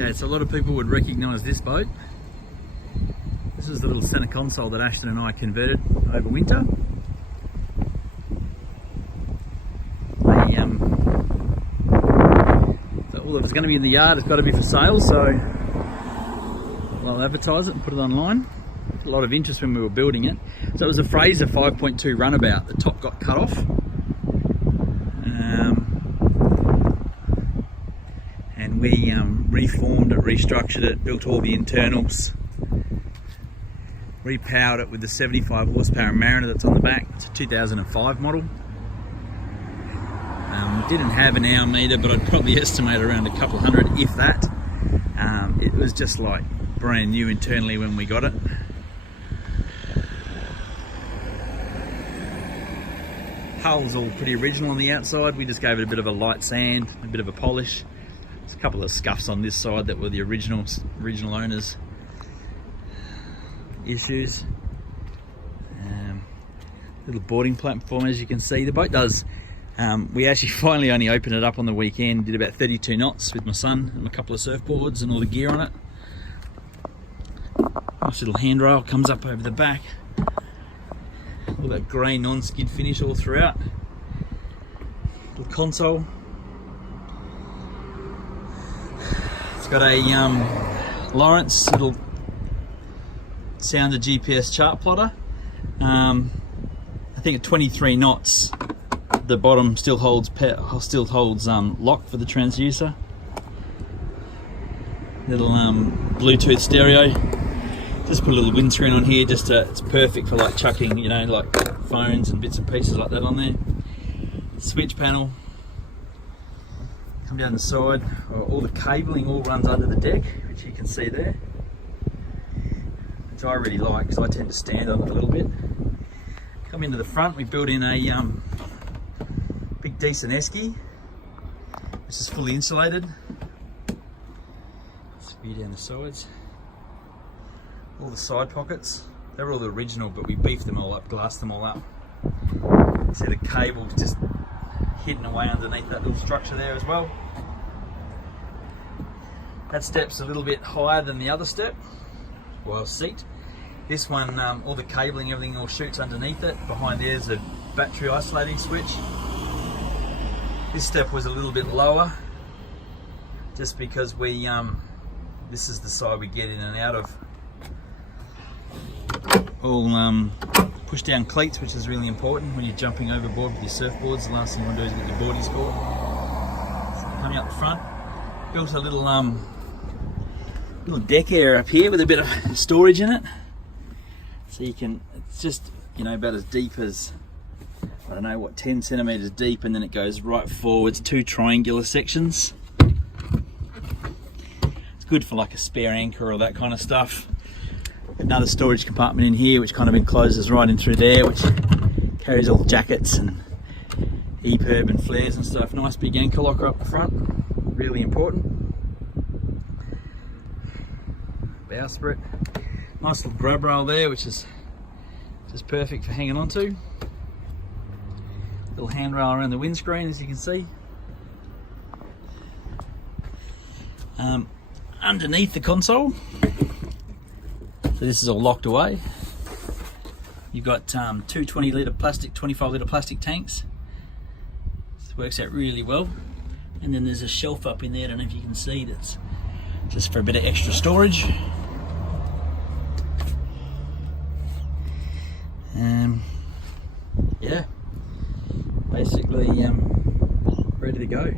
Okay, so a lot of people would recognise this boat. This is the little centre console that Ashton and I converted over winter. Well, if it's going to be in the yard, it's got to be for sale, so I'll advertise it and put it online. A lot of interest when we were building it. So it was a Fraser 5.2 runabout. The top got cut off. And we reformed it, restructured it, built all the internals, repowered it with the 75 horsepower Mariner that's on the back. It's a 2005 model. Didn't have an hour meter, but I'd probably estimate around a couple hundred, if that. It was just like brand new internally when we got it. Hull's all pretty original on the outside. We just gave it a bit of a light sand, a bit of a polish. There's a couple of scuffs on this side that were the original owners' issues. Little boarding platform, as you can see. The boat does. We actually finally only opened it up on the weekend, did about 32 knots with my son and a couple of surfboards and all the gear on it. Nice little handrail comes up over the back. All that grey non-skid finish all throughout. Little console. It's got a Lawrence, it'll sound a GPS chart plotter. I think at 23 knots the bottom still holds lock for the transducer. Little Bluetooth stereo. Just put a little windscreen on here. It's perfect for like chucking, you know, like phones and bits and pieces like that on there. Switch panel. Come down the side. All the cabling all runs under the deck, which you can see there. Which I really like because I tend to stand on it a little bit. Come into the front. We built in a big decent esky. This is fully insulated. Let's view down the sides. All the side pockets, they're all the original, but we beefed them all up, glassed them all up. See the cable's just hidden away underneath that little structure there as well. That step's a little bit higher than the other step, well, seat. This one, all the cabling, everything all shoots underneath it. Behind there's a battery isolating switch. This step was a little bit lower, just because we, this is the side we get in and out of. All push down cleats, which is really important when you're jumping overboard with your surfboards. The last thing you want to do is get your boardies caught. So coming up the front, built a little deck area up here with a bit of storage in it. So you can, it's just, you know, about as deep as, I don't know what, 10 centimeters deep, and then it goes right forwards, 2 triangular sections. It's good for like a spare anchor or that kind of stuff. Another storage compartment in here, which kind of encloses right in through there, which carries all the jackets and EPIRB and flares and stuff. Nice big anchor locker up the front, really important. Bowsprit. Nice little grub rail there, which is just perfect for hanging onto. Little handrail around the windscreen, as you can see. Underneath the console, so this is all locked away. You've got 2 20-litre plastic, 25-litre plastic tanks. This works out really well. And then there's a shelf up in there, I don't know if you can see, that's just for a bit of extra storage. Yeah, basically ready to go.